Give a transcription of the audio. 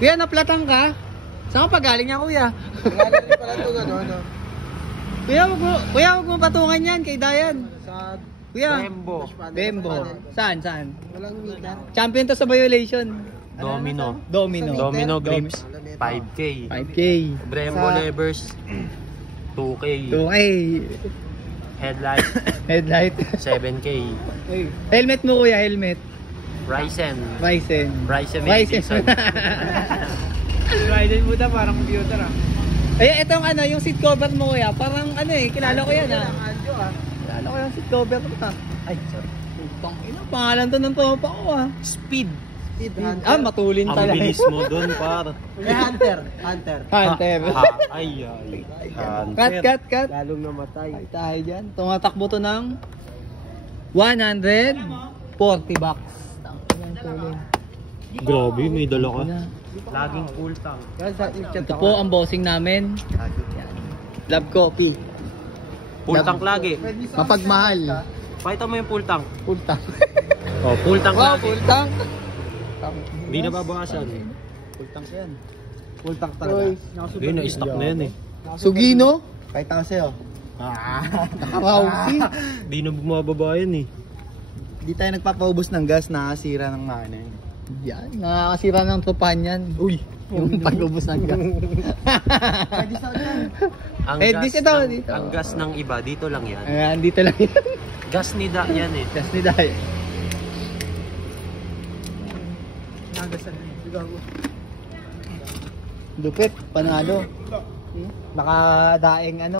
Kuya, naplatang ka? Saan ka pa galing niya, kuya? Galing pala ito ano? Kuya, huwag mo patungan yan kay Dayan. Sa Kuya. Bembo. Saan? Walang meter. Champion to sa violation. Domino. Domino. Domino grips. 5K. 5K. Brembo levers. 2K. 2K. Headlight. Headlight. 7K. Helmet mo, kuya, helmet. Ryzen. Ryzen. Ryzen Ryzen. Ryzen mo na parang computer ah. Eh, itong ano, yung seat cover mo, kuya, parang ano eh, kilala ko yan ah. Anjo ah. Kilala ko yung seat cover mo ah. Ay, sorry. Putang ina, pangalan to ng tropa ko ah. Speed. Ah, matulin Ang talaga. bilis mo dun, par. Hunter. Hunter. Ay. Cut. Lalong namatay. Ay, tayo dyan. Tumatakbo to ng 140 bucks. Grabe, may dala ka. Laging full tank. Ito po ang bossing namin. Love Coffee. Full tank lagi. Mapagmahal. Pakita mo yung full tank. Full tank. Oh, full tank Wow, lagi. full tank. Hindi na babawasan. Full tank yan. Full tank talaga. Hindi na, stock na yan eh. Sugino. Kahit ako sa'yo. Nakakausi. Hindi na bumababa yan eh. Di tayo nagpapaubos ng gas, nakakasira ng ano yun. Yan, nakakasira ng tropahan yan. Uy, yung pag-ubos ng gas. Ang Eh, gas dito, ng, dito. ang gas ng iba, dito lang yan. Ayan, dito lang yan. Gas ni Da yan eh. Gas ni Day. Lupit, panalo. Nakadaing ano.